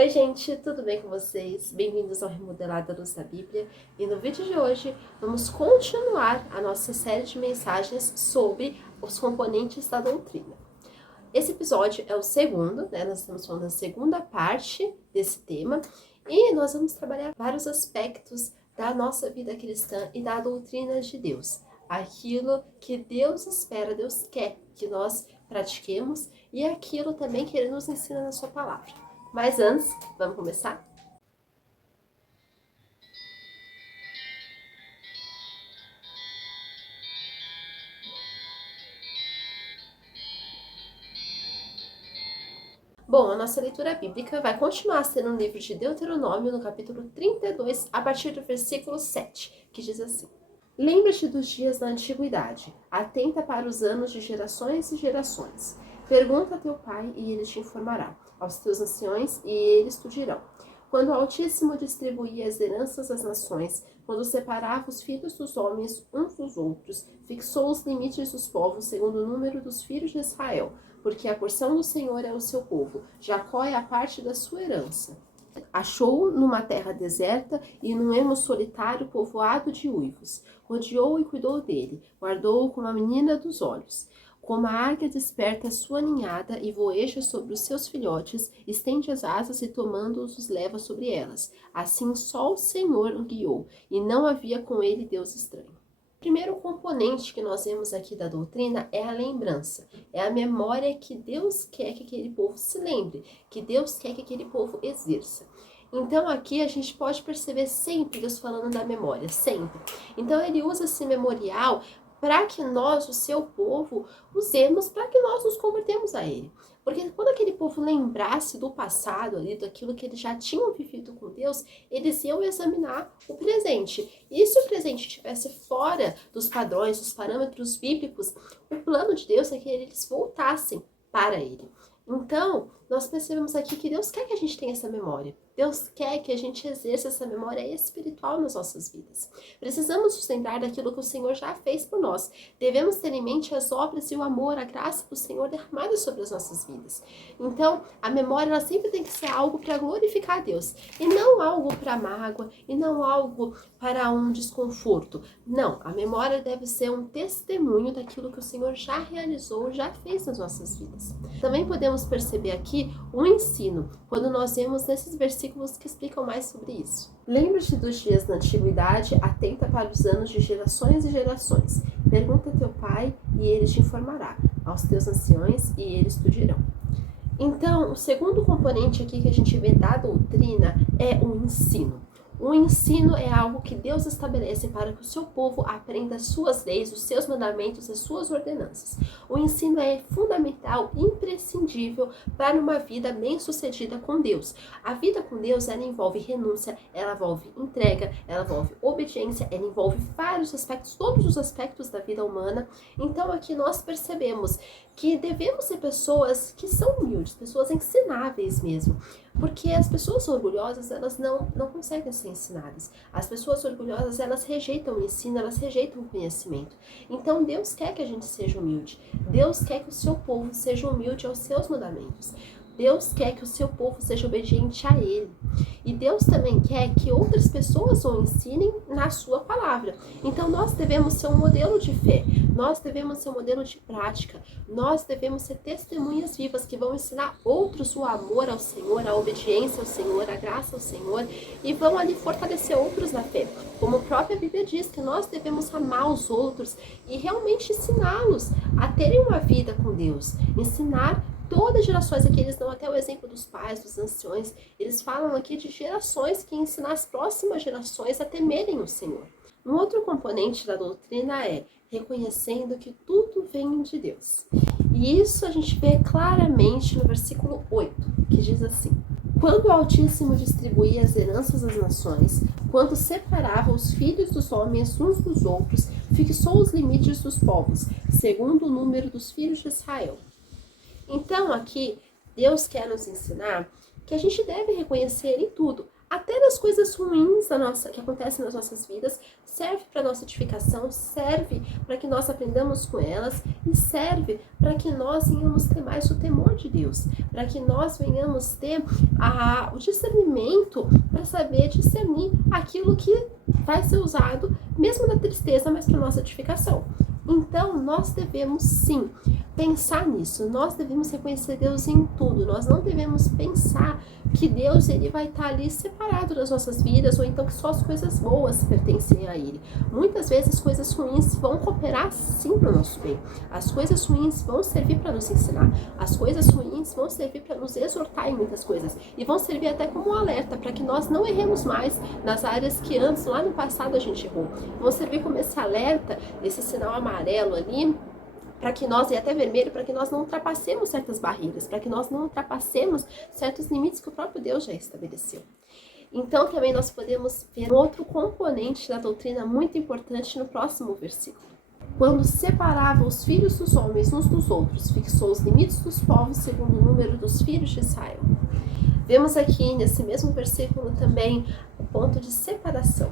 Oi gente, tudo bem com vocês? Bem-vindos ao Remodelado à Luz da Bíblia. E no vídeo de hoje vamos continuar a nossa série de mensagens sobre os componentes da doutrina. Esse episódio é o segundo, nós estamos falando da segunda parte desse tema e nós vamos trabalhar vários aspectos da nossa vida cristã e da doutrina de Deus. Aquilo que Deus espera, Deus quer que nós pratiquemos e aquilo também que Ele nos ensina na sua palavra. Mas antes, vamos começar? Bom, a nossa leitura bíblica vai continuar sendo no livro de Deuteronômio, no capítulo 32, a partir do versículo 7, que diz assim: Lembra-te dos dias da antiguidade, atenta para os anos de gerações e gerações. Pergunta a teu pai e ele te informará, aos teus anciões e eles te dirão. Quando o Altíssimo distribuía as heranças às nações, quando separava os filhos dos homens uns dos outros, fixou os limites dos povos segundo o número dos filhos de Israel, porque a porção do Senhor é o seu povo, Jacó é a parte da sua herança. Achou-o numa terra deserta e num ermo solitário povoado de uivos. Rodeou e cuidou dele, guardou-o como a menina dos olhos. Como a águia desperta a sua ninhada e voeja sobre os seus filhotes, estende as asas e tomando-os os leva sobre elas. Assim só o Senhor o guiou, e não havia com ele Deus estranho. O primeiro componente que nós vemos aqui da doutrina é a lembrança. É a memória que Deus quer que aquele povo se lembre, que Deus quer que aquele povo exerça. Então aqui a gente pode perceber sempre Deus falando da memória, sempre. Então ele usa esse memorial para que nós, o seu povo, usemos para que nós nos convertemos a ele. Porque quando aquele povo lembrasse do passado ali, daquilo que eles já tinham vivido com Deus, eles iam examinar o presente. E se o presente estivesse fora dos padrões, dos parâmetros bíblicos, o plano de Deus é que eles voltassem para ele. Então, nós percebemos aqui que Deus quer que a gente tenha essa memória. Deus quer que a gente exerça essa memória espiritual nas nossas vidas. Precisamos nos lembrar daquilo que o Senhor já fez por nós. Devemos ter em mente as obras e o amor, a graça do Senhor derramada sobre as nossas vidas. Então, a memória ela sempre tem que ser algo para glorificar a Deus. E não algo para mágoa, e não algo para um desconforto. Não, a memória deve ser um testemunho daquilo que o Senhor já realizou, já fez nas nossas vidas. Também podemos perceber aqui um ensino, quando nós vemos nesses versículos que explicam mais sobre isso. Lembra-te dos dias da antiguidade, atenta para os anos de gerações e gerações. Pergunta a teu pai e ele te informará, aos teus anciões e eles te dirão. Então, o segundo componente aqui que a gente vê da doutrina é o ensino. O ensino é algo que Deus estabelece para que o seu povo aprenda as suas leis, os seus mandamentos, as suas ordenanças. O ensino é fundamental, imprescindível para uma vida bem-sucedida com Deus. A vida com Deus, ela envolve renúncia, ela envolve entrega, ela envolve obediência, ela envolve vários aspectos, todos os aspectos da vida humana. Então aqui nós percebemos que devemos ser pessoas que são humildes, pessoas ensináveis mesmo. Porque as pessoas orgulhosas, elas não conseguem ser ensinadas. As pessoas orgulhosas, elas rejeitam o ensino, elas rejeitam o conhecimento. Então, Deus quer que a gente seja humilde. Deus quer que o seu povo seja humilde aos seus mandamentos. Deus quer que o seu povo seja obediente a Ele. E Deus também quer que outras pessoas o ensinem na sua palavra. Então nós devemos ser um modelo de fé, nós devemos ser um modelo de prática, nós devemos ser testemunhas vivas que vão ensinar outros o amor ao Senhor, a obediência ao Senhor, a graça ao Senhor e vão ali fortalecer outros na fé. Como a própria Bíblia diz que nós devemos amar os outros e realmente ensiná-los a terem uma vida com Deus, ensinar todas as gerações, aqui eles dão até o exemplo dos pais, dos anciões, eles falam aqui de gerações que ensinam as próximas gerações a temerem o Senhor. Um outro componente da doutrina é reconhecendo que tudo vem de Deus. E isso a gente vê claramente no versículo 8, que diz assim: Quando o Altíssimo distribuía as heranças às nações, quando separava os filhos dos homens uns dos outros, fixou os limites dos povos, segundo o número dos filhos de Israel. Então aqui, Deus quer nos ensinar que a gente deve reconhecer em tudo até nas coisas ruins que acontecem nas nossas vidas, serve para nossa edificação, serve para que nós aprendamos com elas e serve para que nós venhamos ter mais o temor de Deus, para que nós venhamos ter o discernimento para saber discernir aquilo que vai ser usado, mesmo na tristeza, mas para nossa edificação. Então, nós devemos sim pensar nisso, nós devemos reconhecer Deus em tudo, nós não devemos pensar que Deus ele vai estar ali separado das nossas vidas, ou então que só as coisas boas pertencem a Ele. Muitas vezes coisas ruins vão cooperar sim para o nosso bem, as coisas ruins vão servir para nos ensinar, as coisas ruins vão servir para nos exortar em muitas coisas, e vão servir até como um alerta para que nós não erremos mais nas áreas que antes, lá no passado, a gente errou. Vão servir como esse alerta, esse sinal amarelo ali, para que nós, e até vermelho, para que nós não ultrapassemos certas barreiras, para que nós não ultrapassemos certos limites que o próprio Deus já estabeleceu. Então, também nós podemos ver outro componente da doutrina muito importante no próximo versículo. Quando separava os filhos dos homens uns dos outros, fixou os limites dos povos segundo o número dos filhos de Israel. Vemos aqui, nesse mesmo versículo, também o ponto de separação.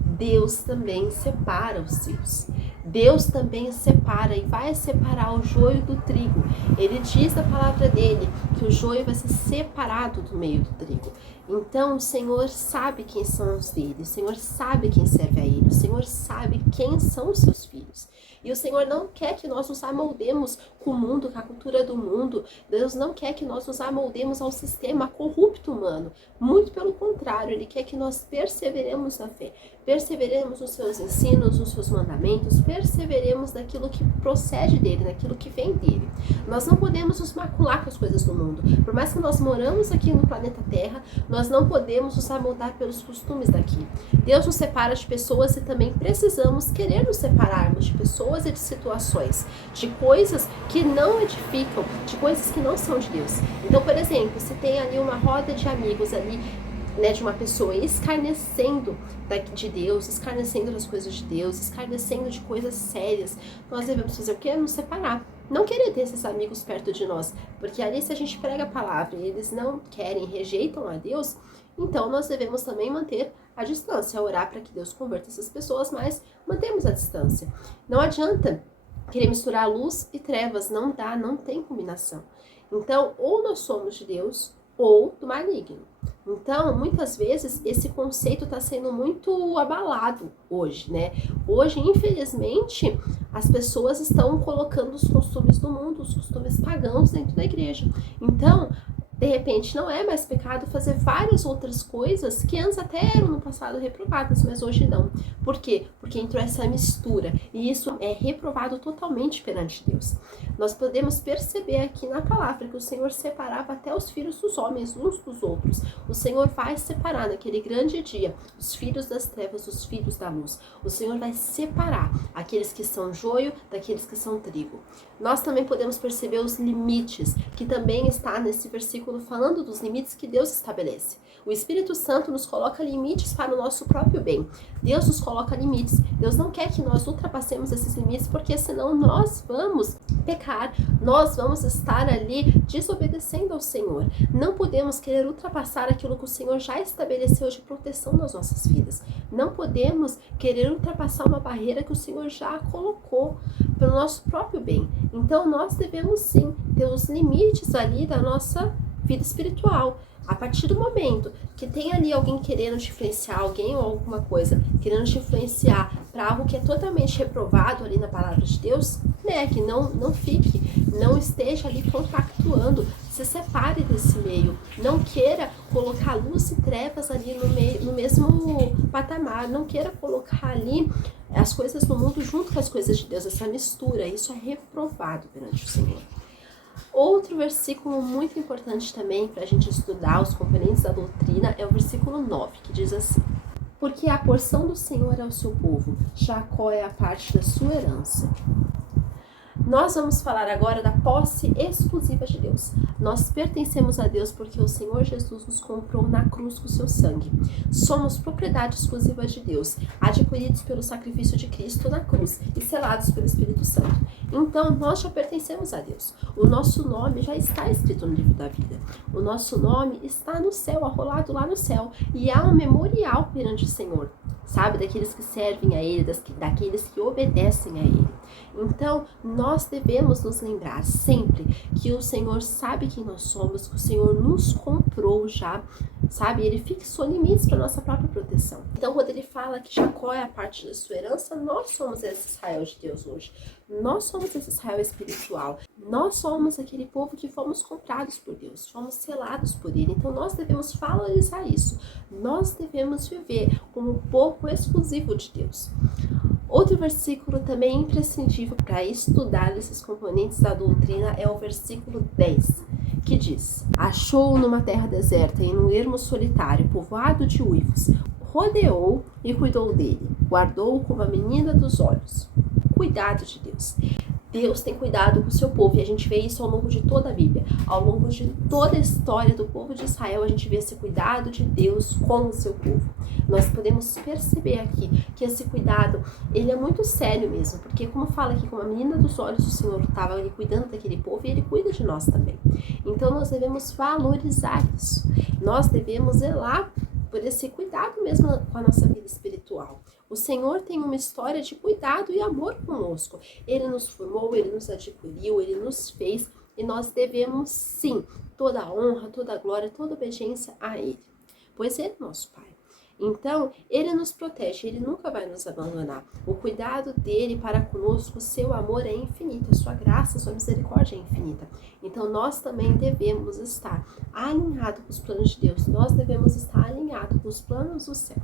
Deus também separa os seus. Deus também separa e vai separar o joio do trigo. Ele diz na palavra dele que o joio vai ser separado do meio do trigo. Então o Senhor sabe quem são os dele, o Senhor sabe quem serve a ele, o Senhor sabe quem são os seus filhos. E o Senhor não quer que nós nos amoldemos com o mundo, com a cultura do mundo. Deus não quer que nós nos amoldemos ao sistema corrupto humano. Muito pelo contrário, Ele quer que nós perseveremos na fé. Perseveremos nos seus ensinos, nos seus mandamentos, perseveremos naquilo que procede dele, naquilo que vem dele. Nós não podemos nos macular com as coisas do mundo. Por mais que nós moramos aqui no planeta Terra, nós não podemos nos amoldar pelos costumes daqui. Deus nos separa de pessoas e também precisamos querer nos separarmos de pessoas e de situações, de coisas que não edificam, de coisas que não são de Deus. Então, por exemplo, se tem ali uma roda de amigos ali, né, de uma pessoa escarnecendo de Deus, escarnecendo das coisas de Deus, escarnecendo de coisas sérias, nós devemos fazer o quê? Nos separar. Não querer ter esses amigos perto de nós, porque ali se a gente prega a palavra e eles não querem, rejeitam a Deus, então nós devemos também manter a distância, orar para que Deus converta essas pessoas, mas mantemos a distância. Não adianta querer misturar luz e trevas, não dá, não tem combinação. Então, ou nós somos de Deus, ou do maligno. Então, muitas vezes, esse conceito está sendo muito abalado hoje, né? Hoje, infelizmente, as pessoas estão colocando os costumes do mundo, os costumes pagãos dentro da igreja. Então, de repente, não é mais pecado fazer várias outras coisas que antes até eram no passado reprovadas, mas hoje não. Por quê? Porque entrou essa mistura e isso é reprovado totalmente perante Deus. Nós podemos perceber aqui na palavra que o Senhor separava até os filhos dos homens uns dos outros. O Senhor vai separar naquele grande dia os filhos das trevas, os filhos da luz. O Senhor vai separar aqueles que são joio daqueles que são trigo. Nós também podemos perceber os limites, que também está nesse versículo falando dos limites que Deus estabelece. O Espírito Santo nos coloca limites para o nosso próprio bem. Deus nos coloca limites. Deus não quer que nós ultrapassemos esses limites, porque senão nós vamos pecar, nós vamos estar ali desobedecendo ao Senhor. Não podemos querer ultrapassar aquilo que o Senhor já estabeleceu de proteção nas nossas vidas. Não podemos querer ultrapassar uma barreira que o Senhor já colocou para o nosso próprio bem. Então nós devemos sim ter os limites ali da nossa vida espiritual. A partir do momento que tem ali alguém querendo te influenciar, alguém ou alguma coisa querendo te influenciar para algo que é totalmente reprovado ali na palavra de Deus, negue, não fique, não esteja ali compactuando, se separe desse meio, não queira colocar luz e trevas ali no mesmo patamar, não queira colocar ali as coisas do mundo junto com as coisas de Deus, essa mistura, isso é reprovado perante o Senhor. Outro versículo muito importante também para a gente estudar os componentes da doutrina é o versículo 9, que diz assim: porque a porção do Senhor é o seu povo, Jacó é a parte da sua herança. Nós vamos falar agora da posse exclusiva de Deus. Nós pertencemos a Deus porque o Senhor Jesus nos comprou na cruz com o seu sangue. Somos propriedade exclusiva de Deus, adquiridos pelo sacrifício de Cristo na cruz e selados pelo Espírito Santo. Então, nós já pertencemos a Deus. O nosso nome já está escrito no livro da vida. O nosso nome está no céu, arrolado lá no céu. E há um memorial perante o Senhor, sabe? Daqueles que servem a Ele, daqueles que obedecem a Ele. Então, nós devemos nos lembrar sempre que o Senhor sabe quem nós somos, que o Senhor nos comprou já, sabe? Ele fixou limites para nossa própria proteção. Então, quando ele fala que Jacó é a parte da sua herança, nós somos esse Israel de Deus hoje. Nós somos esse Israel espiritual. Nós somos aquele povo que fomos comprados por Deus, fomos selados por Ele. Então, nós devemos valorizar isso. Nós devemos viver como povo exclusivo de Deus. Outro versículo também imprescindível para estudar esses componentes da doutrina é o versículo 10, que diz: achou numa terra deserta e num ermo solitário, povoado de uivos, rodeou e cuidou dele, guardou-o como a menina dos olhos. Cuidado de Deus. Deus tem cuidado com o seu povo, e a gente vê isso ao longo de toda a Bíblia. Ao longo de toda a história do povo de Israel, a gente vê esse cuidado de Deus com o seu povo. Nós podemos perceber aqui que esse cuidado, ele é muito sério mesmo, porque como fala aqui, como a menina dos olhos, o Senhor estava ali cuidando daquele povo, e Ele cuida de nós também. Então nós devemos valorizar isso. Nós devemos zelar por esse cuidado mesmo com a nossa vida espiritual. O Senhor tem uma história de cuidado e amor conosco. Ele nos formou, Ele nos adquiriu, Ele nos fez, e nós devemos sim toda a honra, toda a glória, toda a obediência a Ele, pois Ele é nosso Pai. Então, Ele nos protege, Ele nunca vai nos abandonar. O cuidado dEle para conosco, o seu amor é infinito, a sua graça, a sua misericórdia é infinita. Então, nós também devemos estar alinhados com os planos de Deus, nós devemos estar alinhados com os planos do céu.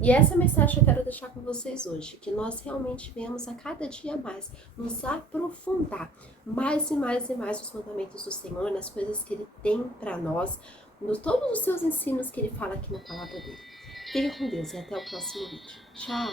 E essa mensagem eu quero deixar com vocês hoje, que nós realmente venhamos a cada dia mais nos aprofundar mais e mais e mais nos mandamentos do Senhor, nas coisas que Ele tem para nós, nos todos os seus ensinos que Ele fala aqui na palavra dEle. Fique com Deus e até o próximo vídeo. Tchau!